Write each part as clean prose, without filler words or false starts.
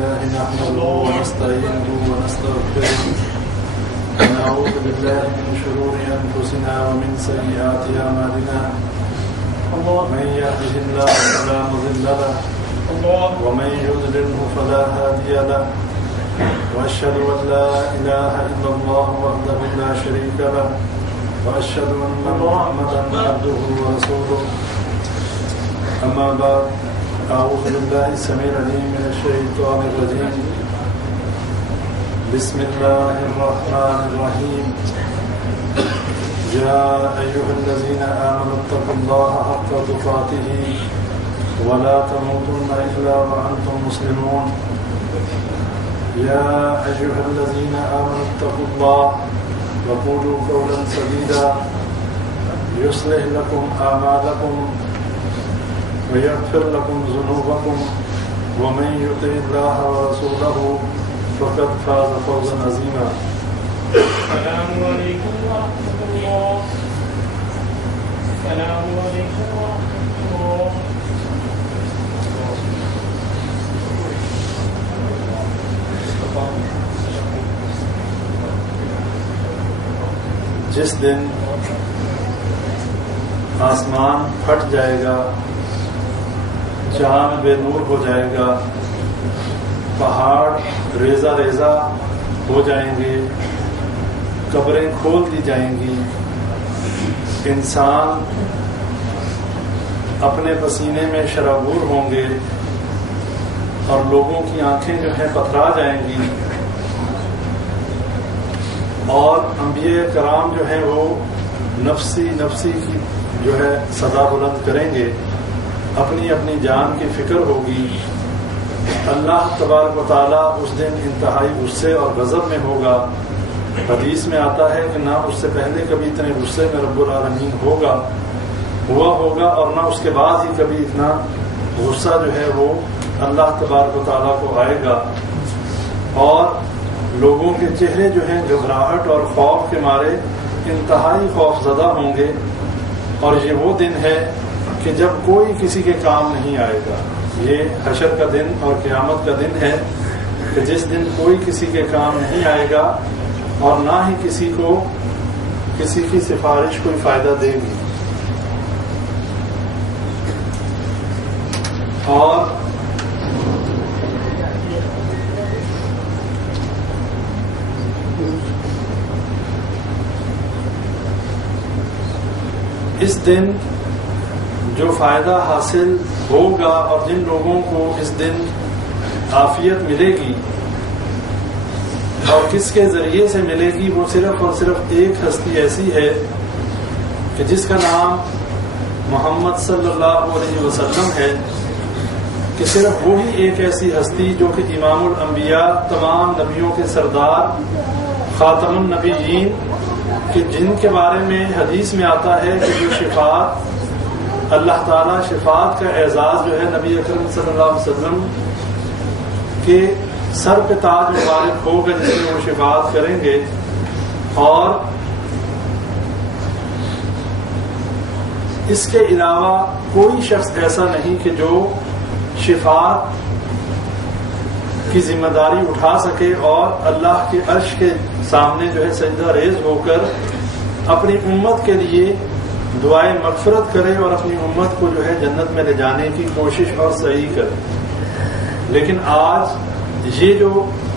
نحمده ونستعينه ونستغفره ونعوذ بالله من شرور أنفسنا ومن سيئات أعمالنا من يهده الله فلا مضل له ومن يضلله فلا هادي له وأشهد أن لا إله إلا الله وحده لا شريك له وأشهد أن محمدا عبده ورسوله أما بعد أعوذ بالله السميع العليم من الشيطان الرجيم بسم الله الرحمن الرحيم يا أيها الذين آمنوا اتقوا الله حق تقاته ولا تموتن إلا وأنتم مسلمون يا أيها الذين آمنوا اتقوا الله وقولوا قولا سديدا يصلح لكم أعمالكم ويغفر لكم ذنوبكم ومن يطع الله ورسوله فقد فاز فوزا عظيما. السلام عليكم ورحمة الله. السلام عليكم ورحمة الله. جس دن آسمان پھٹ جائے گا، چاند بے نور ہو جائے گا، پہاڑ ریزہ ریزہ ہو جائیں گے، قبریں کھول دی جائیں گی، انسان اپنے پسینے میں شرابور ہوں گے اور لوگوں کی آنکھیں جو ہیں پتھرا جائیں گی، اور انبیاء کرام جو ہیں وہ نفسی نفسی کی جو ہے صدا بلند کریں گے، اپنی اپنی جان کی فکر ہوگی. اللہ تبارک و تعالیٰ اس دن انتہائی غصے اور غضب میں ہوگا. حدیث میں آتا ہے کہ نہ اس سے پہلے کبھی اتنے غصے میں رب العالمین ہوا ہوگا اور نہ اس کے بعد ہی کبھی اتنا غصہ جو ہے وہ اللہ تبارک و تعالیٰ کو آئے گا، اور لوگوں کے چہرے جو ہیں گھبراہٹ اور خوف کے مارے انتہائی خوف زدہ ہوں گے. اور یہ وہ دن ہے کہ جب کوئی کسی کے کام نہیں آئے گا. یہ حشر کا دن اور قیامت کا دن ہے کہ جس دن کوئی کسی کے کام نہیں آئے گا اور نہ ہی کسی کو کسی کی سفارش کوئی فائدہ دے گی. اور اس دن جو فائدہ حاصل ہوگا اور جن لوگوں کو اس دن عافیت ملے گی اور کس کے ذریعے سے ملے گی، وہ صرف اور صرف ایک ہستی ایسی ہے کہ جس کا نام محمد صلی اللہ علیہ وسلم ہے، کہ صرف وہی ایک ایسی ہستی جو کہ امام الانبیاء، تمام نبیوں کے سردار، خاتم النبیین، کہ جن کے بارے میں حدیث میں آتا ہے کہ جو شفاعت اللہ تعالیٰ شفاعت کا اعزاز جو ہے نبی اکرم صلی اللہ علیہ وسلم کے سر پہ تاج مبارک ہوگا جس میں وہ شفاعت کریں گے. اور اس کے علاوہ کوئی شخص ایسا نہیں کہ جو شفاعت کی ذمہ داری اٹھا سکے اور اللہ کے عرش کے سامنے جو ہے سجدہ ریز ہو کر اپنی امت کے لیے دعائیں مغفرت کرے اور اپنی امت کو جو ہے جنت میں لے جانے کی کوشش اور سعی کرے. لیکن آج یہ جو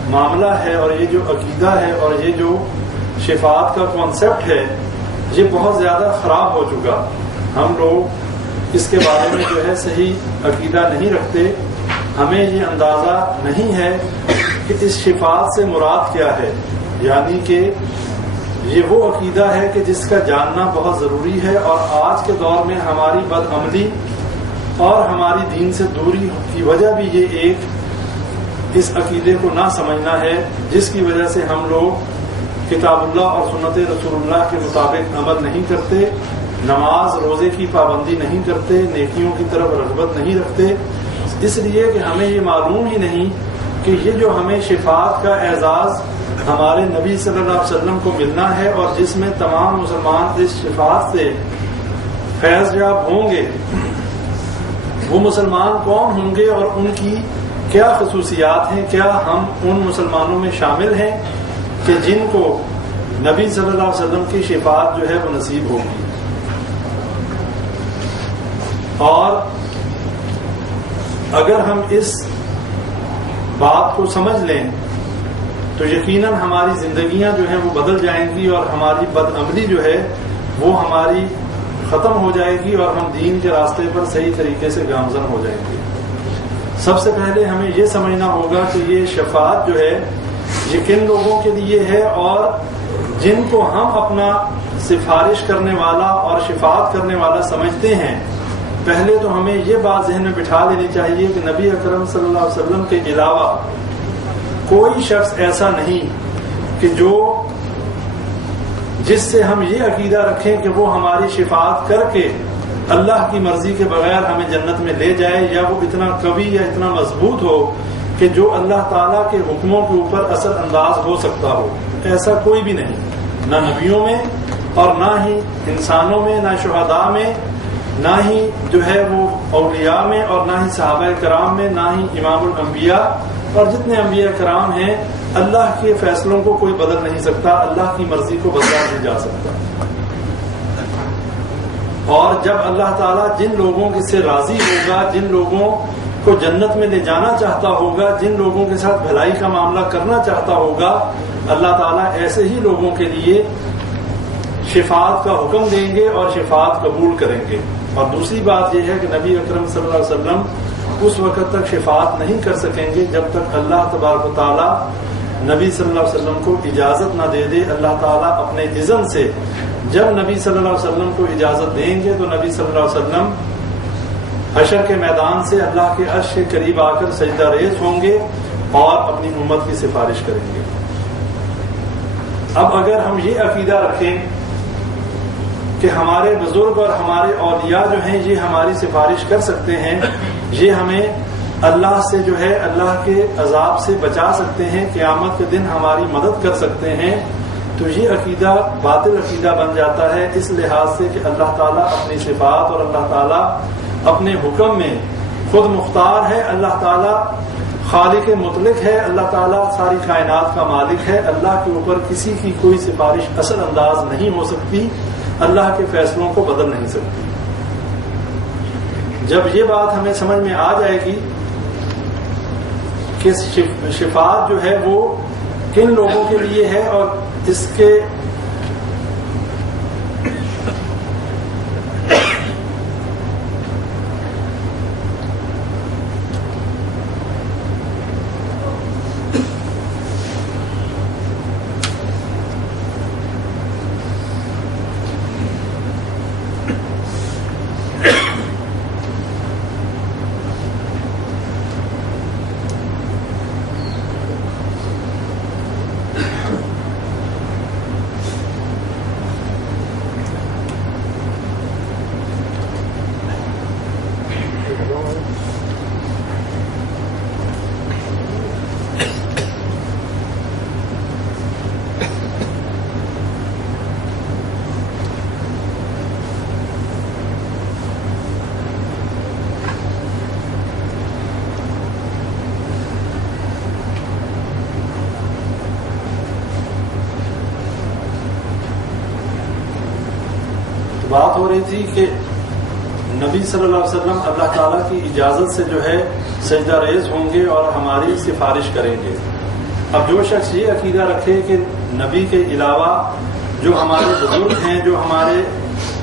معاملہ ہے اور یہ جو عقیدہ ہے اور یہ جو شفاعت کا کانسیپٹ ہے یہ بہت زیادہ خراب ہو چکا. ہم لوگ اس کے بارے میں جو ہے صحیح عقیدہ نہیں رکھتے. ہمیں یہ اندازہ نہیں ہے کہ اس شفاعت سے مراد کیا ہے، یعنی کہ یہ وہ عقیدہ ہے کہ جس کا جاننا بہت ضروری ہے. اور آج کے دور میں ہماری بدعملی اور ہماری دین سے دوری کی وجہ بھی یہ ایک اس عقیدے کو نہ سمجھنا ہے، جس کی وجہ سے ہم لوگ کتاب اللہ اور سنت رسول اللہ کے مطابق عمل نہیں کرتے، نماز روزے کی پابندی نہیں کرتے، نیکیوں کی طرف رغبت نہیں رکھتے، اس لیے کہ ہمیں یہ معلوم ہی نہیں کہ یہ جو ہمیں شفاعت کا اعزاز ہمارے نبی صلی اللہ علیہ وسلم کو ملنا ہے اور جس میں تمام مسلمان اس شفاعت سے فیض یاب ہوں گے، وہ مسلمان کون ہوں گے اور ان کی کیا خصوصیات ہیں، کیا ہم ان مسلمانوں میں شامل ہیں کہ جن کو نبی صلی اللہ علیہ وسلم کی شفاعت جو ہے وہ نصیب ہوگی؟ اور اگر ہم اس بات کو سمجھ لیں تو یقیناً ہماری زندگیاں جو ہیں وہ بدل جائیں گی اور ہماری بدعملی جو ہے وہ ہماری ختم ہو جائے گی اور ہم دین کے راستے پر صحیح طریقے سے گامزن ہو جائیں گے۔ سب سے پہلے ہمیں یہ سمجھنا ہوگا کہ یہ شفاعت جو ہے یہ کن لوگوں کے لیے ہے، اور جن کو ہم اپنا سفارش کرنے والا اور شفاعت کرنے والا سمجھتے ہیں، پہلے تو ہمیں یہ بات ذہن میں بٹھا لینی چاہیے کہ نبی اکرم صلی اللہ علیہ وسلم کے علاوہ کوئی شخص ایسا نہیں کہ جس سے ہم یہ عقیدہ رکھیں کہ وہ ہماری شفاعت کر کے اللہ کی مرضی کے بغیر ہمیں جنت میں لے جائے، یا وہ اتنا قوی یا اتنا مضبوط ہو کہ جو اللہ تعالیٰ کے حکموں کے اوپر اثر انداز ہو سکتا ہو۔ ایسا کوئی بھی نہیں، نہ نبیوں میں اور نہ ہی انسانوں میں، نہ شہداء میں، نہ ہی جو ہے وہ اولیاء میں، اور نہ ہی صحابہ کرام میں، نہ ہی امام الانبیاء اور جتنے انبیاء کرام ہیں۔ اللہ کے فیصلوں کو کوئی بدل نہیں سکتا، اللہ کی مرضی کو بدلا نہیں جا سکتا۔ اور جب اللہ تعالیٰ جن لوگوں سے راضی ہوگا، جن لوگوں کو جنت میں لے جانا چاہتا ہوگا، جن لوگوں کے ساتھ بھلائی کا معاملہ کرنا چاہتا ہوگا، اللہ تعالیٰ ایسے ہی لوگوں کے لیے شفاعت کا حکم دیں گے اور شفاعت قبول کریں گے۔ اور دوسری بات یہ ہے کہ نبی اکرم صلی اللہ علیہ وسلم اس وقت تک شفاعت نہیں کر سکیں گے جب تک اللہ تبارک و تعالیٰ نبی صلی اللہ علیہ وسلم کو اجازت نہ دے دے۔ اللہ تعالیٰ اپنے اذن سے جب نبی صلی اللہ علیہ وسلم کو اجازت دیں گے تو نبی صلی اللہ علیہ وسلم حشر کے میدان سے اللہ کے عرش کے قریب آ کر سجدہ ریز ہوں گے اور اپنی امت کی سفارش کریں گے۔ اب اگر ہم یہ عقیدہ رکھیں کہ ہمارے بزرگ اور ہمارے اولیاء جو ہیں یہ ہماری سفارش کر سکتے ہیں، یہ ہمیں اللہ سے جو ہے اللہ کے عذاب سے بچا سکتے ہیں، قیامت کے دن ہماری مدد کر سکتے ہیں، تو یہ عقیدہ باطل عقیدہ بن جاتا ہے، اس لحاظ سے کہ اللہ تعالیٰ اپنی صفات اور اللہ تعالیٰ اپنے حکم میں خود مختار ہے، اللہ تعالیٰ خالق مطلق ہے، اللہ تعالیٰ ساری کائنات کا مالک ہے، اللہ کے اوپر کسی کی کوئی سفارش اثر انداز نہیں ہو سکتی، اللہ کے فیصلوں کو بدل نہیں سکتی۔ جب یہ بات ہمیں سمجھ میں آ جائے گی کہ شفاعت جو ہے وہ کن لوگوں کے لیے ہے اور اس کے بات ہو رہی تھی کہ نبی صلی اللہ علیہ وسلم اللہ تعالیٰ کی اجازت سے جو ہے سجدہ ریز ہوں گے اور ہماری سفارش کریں گے۔ اب جو شخص یہ عقیدہ رکھے کہ نبی کے علاوہ جو ہمارے بزرگ ہیں، جو ہمارے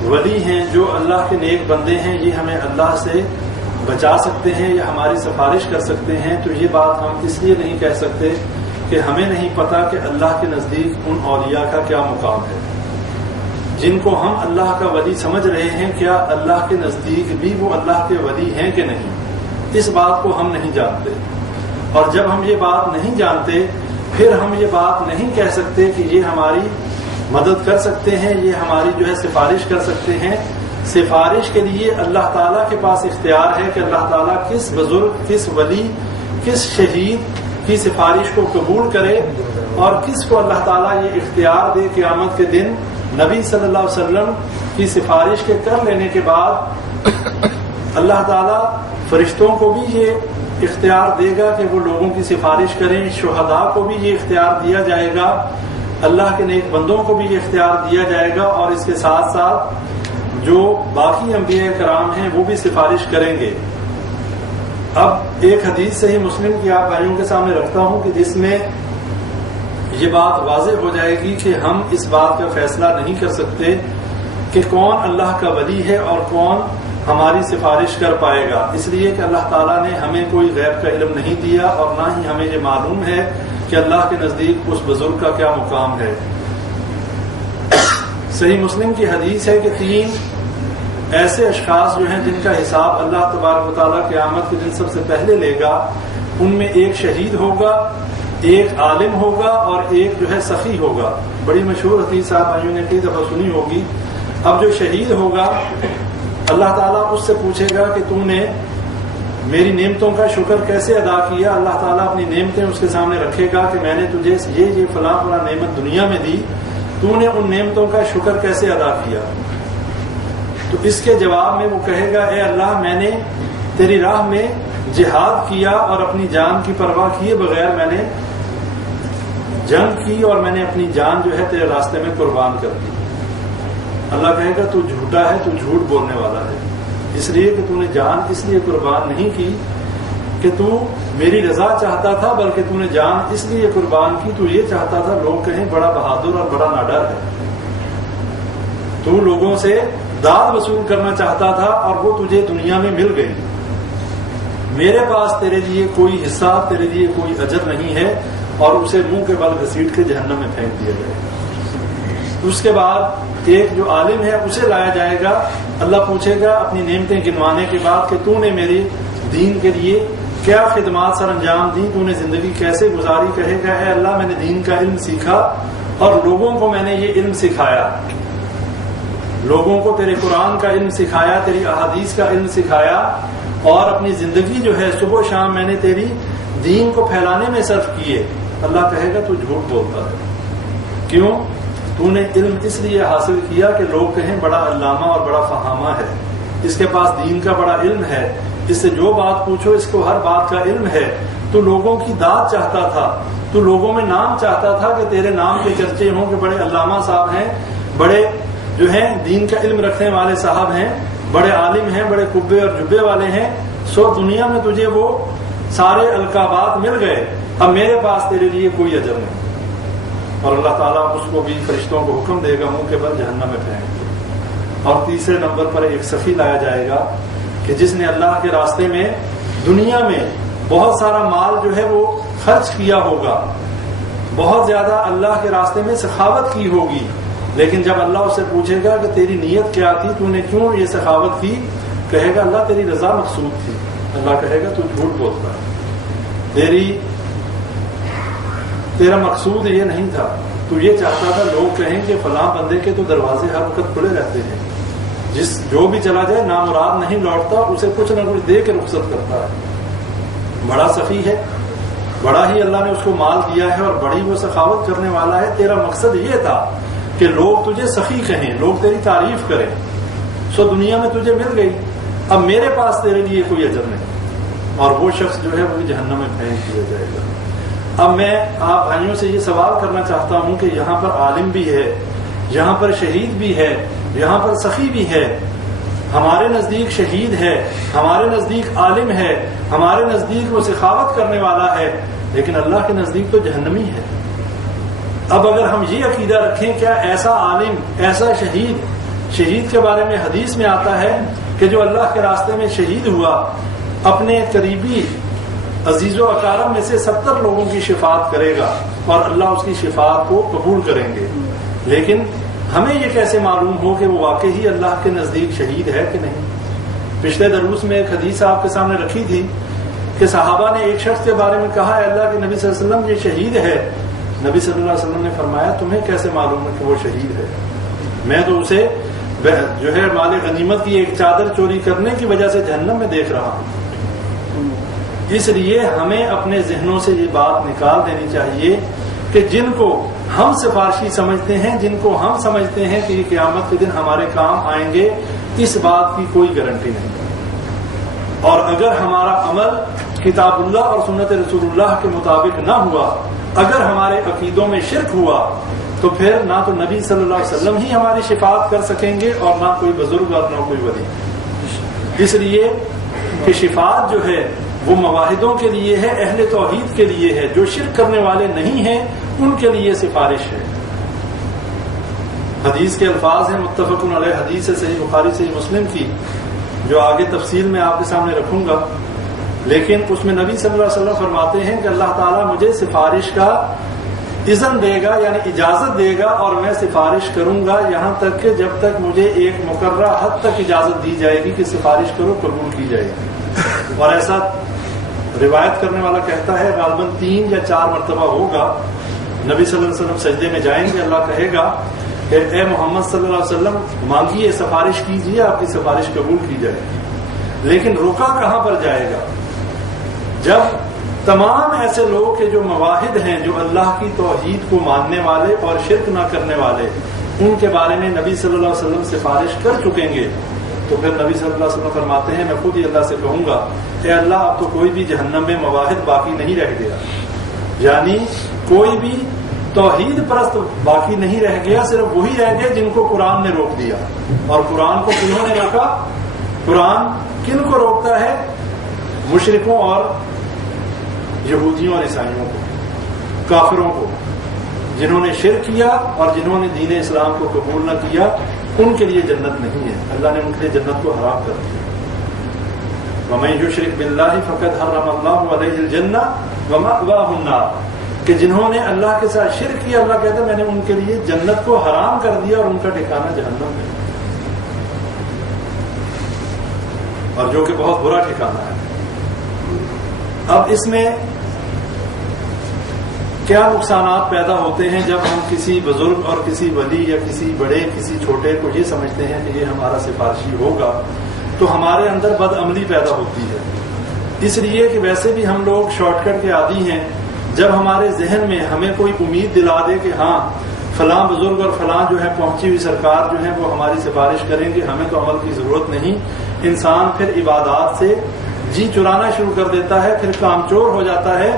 ولی ہیں، جو اللہ کے نیک بندے ہیں، یہ ہمیں اللہ سے بچا سکتے ہیں یا ہماری سفارش کر سکتے ہیں، تو یہ بات ہم اس لیے نہیں کہہ سکتے کہ ہمیں نہیں پتا کہ اللہ کے نزدیک ان اولیاء کا کیا مقام ہے۔ جن کو ہم اللہ کا ولی سمجھ رہے ہیں، کیا اللہ کے نزدیک بھی وہ اللہ کے ولی ہیں کہ نہیں، اس بات کو ہم نہیں جانتے۔ اور جب ہم یہ بات نہیں جانتے، پھر ہم یہ بات نہیں کہہ سکتے کہ یہ ہماری مدد کر سکتے ہیں، یہ ہماری جو ہے سفارش کر سکتے ہیں۔ سفارش کے لیے اللہ تعالیٰ کے پاس اختیار ہے کہ اللہ تعالیٰ کس بزرگ، کس ولی، کس شہید کی سفارش کو قبول کرے، اور کس کو اللہ تعالیٰ یہ اختیار دے قیامت کے دن نبی صلی اللہ علیہ وسلم کی سفارش کے کر لینے کے بعد اللہ تعالیٰ فرشتوں کو بھی یہ اختیار دے گا کہ وہ لوگوں کی سفارش کریں. شہداء کو بھی یہ اختیار دیا جائے گا, اللہ کے نیک بندوں کو بھی یہ اختیار دیا جائے گا, اور اس کے ساتھ ساتھ جو باقی انبیاء کرام ہیں وہ بھی سفارش کریں گے. اب ایک حدیث صحیح مسلم کی آپ بھائیوں کے سامنے رکھتا ہوں کہ جس میں یہ بات واضح ہو جائے گی کہ ہم اس بات کا فیصلہ نہیں کر سکتے کہ کون اللہ کا ولی ہے اور کون ہماری سفارش کر پائے گا, اس لیے کہ اللہ تعالیٰ نے ہمیں کوئی غیب کا علم نہیں دیا, اور نہ ہی ہمیں یہ معلوم ہے کہ اللہ کے نزدیک اس بزرگ کا کیا مقام ہے. صحیح مسلم کی حدیث ہے کہ 3 ایسے اشخاص جو ہیں جن کا حساب اللہ تبارک و تعالیٰ قیامت کے دن سب سے پہلے لے گا, ان میں ایک شہید ہوگا, ایک عالم ہوگا, اور ایک جو ہے سخی ہوگا. بڑی مشہور حدیث آپ بھائیوں نے کئی دفعہ سنی ہوگی. اب جو شہید ہوگا اللہ تعالیٰ اس سے پوچھے گا کہ تو نے میری نعمتوں کا شکر کیسے ادا کیا. اللہ تعالیٰ اپنی نعمتیں اس کے سامنے رکھے گا کہ میں نے تجھے یہ فلاں فلاں نعمت دنیا میں دی, تو نے ان نعمتوں کا شکر کیسے ادا کیا. تو اس کے جواب میں وہ کہے گا, اے اللہ میں نے تیری راہ میں جہاد کیا اور اپنی جان کی پرواہ کیے بغیر میں نے جنگ کی, اور میں نے اپنی جان جو ہے تیرے راستے میں قربان کر دی. اللہ کہے گا تو جھوٹا ہے, تو جھوٹ بولنے والا ہے, اس لیے کہ تو نے جان اس لیے قربان نہیں کی کہ تو میری رضا چاہتا تھا, بلکہ تو نے جان اس لیے قربان کی تو یہ چاہتا تھا لوگ کہیں بڑا بہادر اور بڑا ناڈر ہے. تو لوگوں سے داد وصول کرنا چاہتا تھا اور وہ تجھے دنیا میں مل گئی. میرے پاس تیرے لیے کوئی حصہ, تیرے لیے کوئی اجر نہیں ہے, اور اسے منہ کے بل گھسیٹ کے جہنم میں پھینک دیا گیا. اس کے بعد ایک جو عالم ہے اسے لایا جائے گا. اللہ پوچھے گا اپنی نعمتیں گنوانے کے بعد کہ تو نے میری دین کے لیے کیا خدمات سر انجام دی, تو نے زندگی کیسے گزاری. کہے گا اے اللہ میں نے دین کا علم سیکھا اور لوگوں کو میں نے یہ علم سکھایا, لوگوں کو تیرے قرآن کا علم سکھایا, تیری احادیث کا علم سکھایا, اور اپنی زندگی جو ہے صبح و شام میں نے تیری دین کو پھیلانے میں صرف کیے. اللہ کہے گا تو جھوٹ بولتا ہے. کیوں؟ تو نے علم اس لیے حاصل کیا کہ لوگ کہیں بڑا علامہ اور بڑا فہامہ ہے, اس کے پاس دین کا بڑا علم ہے, اس سے جو بات پوچھو اس کو ہر بات کا علم ہے. تو لوگوں کی داد چاہتا تھا, تو لوگوں میں نام چاہتا تھا کہ تیرے نام کے چرچے ہوں کہ بڑے علامہ صاحب ہیں, بڑے جو ہیں دین کا علم رکھنے والے صاحب ہیں, بڑے عالم ہیں, بڑے قبے اور جبے والے ہیں. سو دنیا میں تجھے وہ سارے القابات مل گئے, اب میرے پاس تیرے لیے کوئی اجر نہیں. اور اللہ تعالیٰ اس کو بھی فرشتوں کو حکم دے گا منہ کے بل جہنم میں پھینک دے. اور تیسرے نمبر پر ایک سخی لایا جائے گا کہ جس نے اللہ کے راستے میں دنیا میں بہت سارا مال جو ہے وہ خرچ کیا ہوگا, بہت زیادہ اللہ کے راستے میں سخاوت کی ہوگی, لیکن جب اللہ اس سے پوچھے گا کہ تیری نیت کیا تھی, تو نے کیوں یہ سخاوت کی, کہے گا اللہ تیری رضا مقصود تھی. اللہ کہے گا تو جھوٹ بولتا ہے, تیرا مقصود یہ نہیں تھا, تو یہ چاہتا تھا لوگ کہیں کہ فلاں بندے کے تو دروازے ہر وقت کھلے رہتے ہیں, جو بھی چلا جائے نامراد نہیں لوٹتا, اسے کچھ نہ کچھ دے کے رخصت کرتا ہے. بڑا سخی ہے, بڑا ہی اللہ نے اس کو مال دیا ہے اور بڑی وہ سخاوت کرنے والا ہے. تیرا مقصد یہ تھا کہ لوگ تجھے سخی کہیں, لوگ تیری تعریف کریں, سو دنیا میں تجھے مل گئی, اب میرے پاس تیرے لیے کوئی اجر نہیں. اور وہ شخص جو ہے وہ جہنم میں پھینک دیا جائے گا. اب میں آپ بھائیوں سے یہ سوال کرنا چاہتا ہوں کہ یہاں پر عالم بھی ہے, یہاں پر شہید بھی ہے, یہاں پر سخی بھی ہے. ہمارے نزدیک شہید ہے, ہمارے نزدیک عالم ہے, ہمارے نزدیک وہ سخاوت کرنے والا ہے, لیکن اللہ کے نزدیک تو جہنمی ہے. اب اگر ہم یہ عقیدہ رکھیں کیا ایسا عالم, ایسا شہید کے بارے میں حدیث میں آتا ہے کہ جو اللہ کے راستے میں شہید ہوا, اپنے قریبی عزیز و اقارب میں سے 70 لوگوں کی شفاعت کرے گا اور اللہ اس کی شفاعت کو قبول کریں گے. لیکن ہمیں یہ کیسے معلوم ہو کہ وہ واقعی اللہ کے نزدیک شہید ہے کہ نہیں؟ پچھلے دروس میں ایک حدیث آپ کے سامنے رکھی تھی کہ صحابہ نے ایک شخص کے بارے میں کہا ہے اللہ کے نبی صلی اللہ علیہ وسلم یہ شہید ہے. نبی صلی اللہ علیہ وسلم نے فرمایا تمہیں کیسے معلوم ہے کہ وہ شہید ہے؟ میں تو اسے جو ہے مال غنیمت کی ایک چادر چوری کرنے کی وجہ سے جہنم میں دیکھ رہا ہوں. اس لیے ہمیں اپنے ذہنوں سے یہ بات نکال دینی چاہیے کہ جن کو ہم سفارشی سمجھتے ہیں, جن کو ہم سمجھتے ہیں کہ یہ قیامت کے دن ہمارے کام آئیں گے, اس بات کی کوئی گارنٹی نہیں. اور اگر ہمارا عمل کتاب اللہ اور سنت رسول اللہ کے مطابق نہ ہوا، اگر ہمارے عقیدوں میں شرک ہوا تو پھر نہ تو نبی صلی اللہ علیہ وسلم ہی ہماری شفاعت کر سکیں گے اور نہ کوئی بزرگ اور نہ کوئی ولی. اس لیے کہ شفاعت جو ہے وہ مواحدوں کے لیے ہے، اہل توحید کے لیے ہے. جو شرک کرنے والے نہیں ہیں ان کے لیے سفارش ہے. حدیث کے الفاظ ہیں متفق علیہ حدیث ہے صحیح بخاری صحیح مسلم کی، جو آگے تفصیل میں آپ کے سامنے رکھوں گا، لیکن اس میں نبی صلی اللہ علیہ وسلم فرماتے ہیں کہ اللہ تعالیٰ مجھے سفارش کا اذن دے گا، یعنی اجازت دے گا، اور میں سفارش کروں گا یہاں تک کہ جب تک مجھے ایک مقررہ حد تک اجازت دی جائے گی کہ سفارش کرو، قبول کی جائے گی. اور ایسا روایت کرنے والا کہتا ہے غالباً 3 یا 4 مرتبہ ہوگا. نبی صلی اللہ علیہ وسلم سجدے میں جائیں گے، اللہ کہے گا کہ اے محمد صلی اللہ علیہ وسلم مانگیے، سفارش کیجیے، آپ کی سفارش قبول کی جائے گی. لیکن رکا کہاں پر جائے گا؟ جب تمام ایسے لوگ کہ جو مواحد ہیں، جو اللہ کی توحید کو ماننے والے اور شرک نہ کرنے والے، ان کے بارے میں نبی صلی اللہ علیہ وسلم سفارش کر چکیں گے، تو پھر نبی صلی اللہ علیہ وسلم فرماتے ہیں میں خود ہی اللہ سے کہوں گا کہ اللہ اب تو کوئی بھی جہنم میں مواحد باقی نہیں رہ گیا، یعنی کوئی بھی توحید پرست باقی نہیں رہ گیا، صرف وہی رہ گئے جن کو قرآن نے روک دیا. اور قرآن کو کنہوں نے روکا؟ قرآن کن کو روکتا ہے؟ مشرکوں اور یہودیوں اور عیسائیوں کو، کافروں کو، جنہوں نے شرک کیا اور جنہوں نے دین اسلام کو قبول نہ کیا. ان کے لیے جنت نہیں ہے، اللہ نے ان کے لیے جنت کو حرام کر دیا. وَمَن يُشْرِكْ بِاللَّهِ فَقَدْ حَرَّمَ اللَّهُ عَلَيْهِ الْجَنَّةَ وَمَأْوَاهُ النَّارُ، کہ جنہوں نے اللہ کے ساتھ شرک کیا، اللہ کہتا ہے میں نے ان کے لیے جنت کو حرام کر دیا اور ان کا ٹھکانہ جہنم ہے، اور جو کہ بہت برا ٹھکانہ ہے. اب اس میں کیا نقصانات پیدا ہوتے ہیں جب ہم کسی بزرگ اور کسی ولی یا کسی بڑے کسی چھوٹے کو یہ سمجھتے ہیں کہ یہ ہمارا سفارشی ہوگا؟ تو ہمارے اندر بد عملی پیدا ہوتی ہے، اس لیے کہ ویسے بھی ہم لوگ شارٹ کٹ کے عادی ہیں. جب ہمارے ذہن میں ہمیں کوئی امید دلا دے کہ ہاں فلاں بزرگ اور فلاں جو ہے پہنچی ہوئی سرکار جو ہے وہ ہماری سفارش کریں گے، ہمیں تو عمل کی ضرورت نہیں، انسان پھر عبادات سے جی چرانا شروع کر دیتا ہے، پھر کامچور ہو جاتا ہے،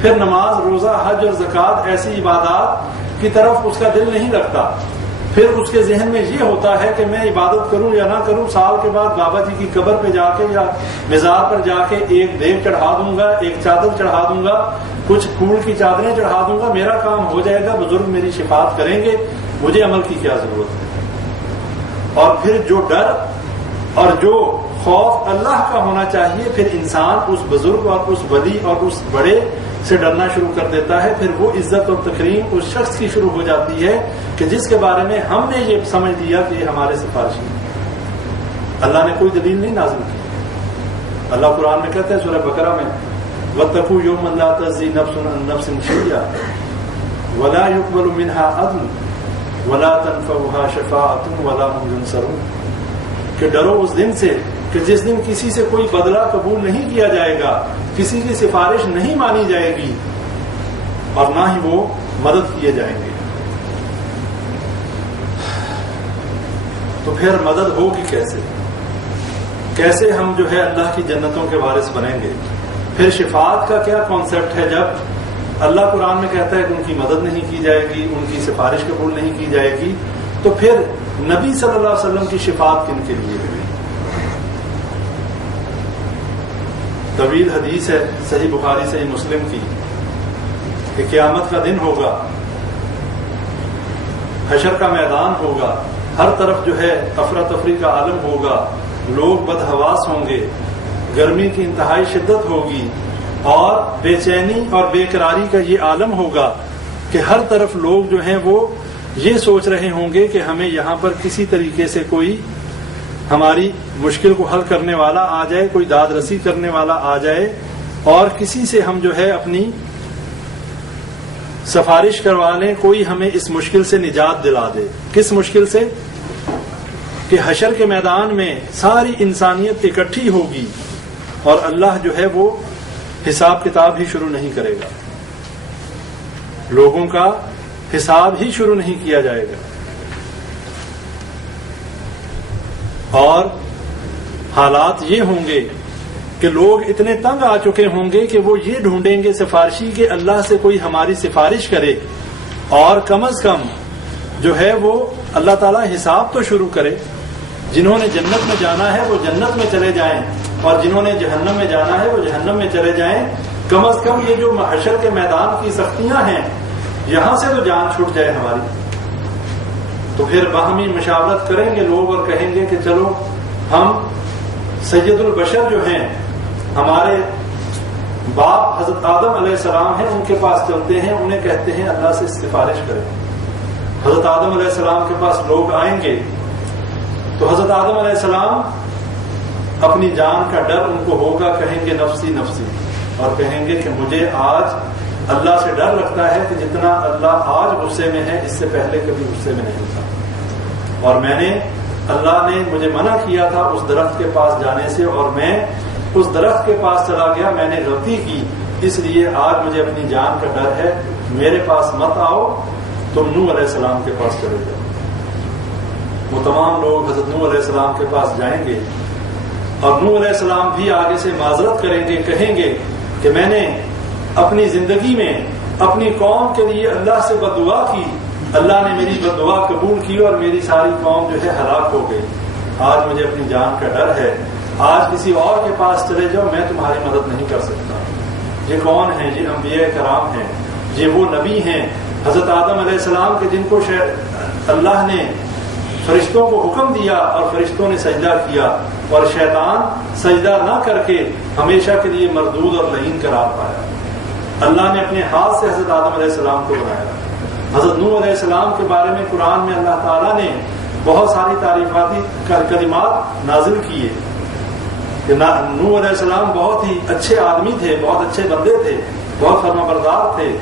پھر نماز روزہ حج اور زکوٰۃ ایسی عبادات کی طرف اس کا دل نہیں لگتا. پھر اس کے ذہن میں یہ ہوتا ہے کہ میں عبادت کروں یا نہ کروں، سال کے بعد بابا جی کی قبر پہ جا کے یا مزار پر جا کے ایک دیگ چڑھا دوں گا، ایک چادر چڑھا دوں گا، کچھ پھول کی چادریں چڑھا دوں گا، میرا کام ہو جائے گا، بزرگ میری شفاعت کریں گے، مجھے عمل کی کیا ضرورت ہے. اور پھر جو ڈر اور جو خوف اللہ کا ہونا چاہیے، پھر انسان اس بزرگ اور اس ولی اور اس بڑے سے ڈرنا شروع کر دیتا ہے. پھر وہ عزت اور تکریم اس شخص کی شروع ہو جاتی ہے کہ جس کے بارے میں ہم نے یہ سمجھ لیا کہ یہ ہمارے سفارشی ہیں. اللہ نے کوئی دلیل نہیں نازل کی. اللہ قرآن میں کہتا ہے سورہ بقرہ میں وَاتَّقُوا يَوْمًا لَا تَجْزِي نَفْسٌ عَن نَفْسٍ شَيْئًا وَلَا يُقْبَلُ مِنْهَا عَدْلٌ وَلَا تَنفَعُهَا شَفَاعَةٌ وَلَا هُمْ يُنصَرُونَ، کہ ڈرو اس دن سے کہ جس دن کسی سے کوئی بدلہ قبول نہیں کیا جائے گا، کسی کی سفارش نہیں مانی جائے گی اور نہ ہی وہ مدد کیے جائیں گے. تو پھر مدد ہوگی کیسے؟ کیسے ہم جو ہے اللہ کی جنتوں کے وارث بنیں گے؟ پھر شفاعت کا کیا کانسیپٹ ہے؟ جب اللہ قرآن میں کہتا ہے کہ ان کی مدد نہیں کی جائے گی، ان کی سفارش قبول نہیں کی جائے گی، تو پھر نبی صلی اللہ علیہ وسلم کی شفاعت کن کے لیے ہوئی؟ طویل حدیث ہے صحیح بخاری صحیح مسلم کی کہ قیامت کا دن ہوگا، حشر کا میدان ہوگا، ہر طرف جو ہے افراتفری کا عالم ہوگا، لوگ بدحواس ہوں گے، گرمی کی انتہائی شدت ہوگی اور بے چینی اور بے قراری کا یہ عالم ہوگا کہ ہر طرف لوگ جو ہیں وہ یہ سوچ رہے ہوں گے کہ ہمیں یہاں پر کسی طریقے سے کوئی ہماری مشکل کو حل کرنے والا آ جائے، کوئی داد رسی کرنے والا آ جائے اور کسی سے ہم جو ہے اپنی سفارش کروا لیں، کوئی ہمیں اس مشکل سے نجات دلا دے. کس مشکل سے؟ کہ حشر کے میدان میں ساری انسانیت اکٹھی ہوگی اور اللہ جو ہے وہ حساب کتاب ہی شروع نہیں کرے گا، لوگوں کا حساب ہی شروع نہیں کیا جائے گا، اور حالات یہ ہوں گے کہ لوگ اتنے تنگ آ چکے ہوں گے کہ وہ یہ ڈھونڈیں گے سفارشی کہ اللہ سے کوئی ہماری سفارش کرے اور کم از کم جو ہے وہ اللہ تعالیٰ حساب تو شروع کرے. جنہوں نے جنت میں جانا ہے وہ جنت میں چلے جائیں اور جنہوں نے جہنم میں جانا ہے وہ جہنم میں چلے جائیں. کم از کم یہ جو محشر کے میدان کی سختیاں ہیں یہاں سے تو جان چھوٹ جائے ہماری. تو پھر باہمی مشاورت کریں گے لوگ اور کہیں گے کہ چلو ہم سید البشر جو ہیں ہمارے باپ حضرت آدم علیہ السلام ہیں ان کے پاس چلتے ہیں, انہیں کہتے ہیں اللہ سے سفارش کریں. حضرت آدم علیہ السلام کے پاس لوگ آئیں گے تو حضرت آدم علیہ السلام اپنی جان کا ڈر ان کو ہوگا, کہیں گے نفسی نفسی, اور کہیں گے کہ مجھے آج اللہ سے ڈر لگتا ہے کہ جتنا اللہ آج غصے میں ہے اس سے پہلے کبھی غصے میں نہیں تھا, اور میں نے اللہ نے مجھے منع کیا تھا اس درخت کے پاس جانے سے اور میں اس درخت کے پاس چلا گیا, میں نے غلطی کی, اس لیے آج مجھے اپنی جان کا ڈر ہے, میرے پاس مت آؤ, تم نوح علیہ السلام کے پاس چلے جاؤ. وہ تمام لوگ حضرت نوح علیہ السلام کے پاس جائیں گے اور نوح علیہ السلام بھی آگے سے معذرت کریں گے, کہیں گے کہ میں نے اپنی زندگی میں اپنی قوم کے لیے اللہ سے بد دعا کی, اللہ نے میری بد دعا قبول کی اور میری ساری قوم جو ہے ہلاک ہو گئی. آج مجھے اپنی جان کا ڈر ہے, آج کسی اور کے پاس چلے جاؤ, میں تمہاری مدد نہیں کر سکتا. یہ کون ہیں؟ یہ انبیاء کرام ہیں, یہ وہ نبی ہیں حضرت آدم علیہ السلام کے جن کو اللہ نے فرشتوں کو حکم دیا اور فرشتوں نے سجدہ کیا اور شیطان سجدہ نہ کر کے ہمیشہ کے لیے مردود اور لعین قرار پایا. اللہ نے اپنے ہاتھ سے حضرت آدم علیہ السلام کو بنایا. حضرت نوح علیہ السلام کے بارے میں قرآن میں اللہ تعالیٰ نے بہت ساری تعریفاتی کلمات نازل کیے کہ نوح علیہ السلام بہت ہی اچھے آدمی تھے, بہت اچھے بندے تھے, بہت فرمانبردار تھے.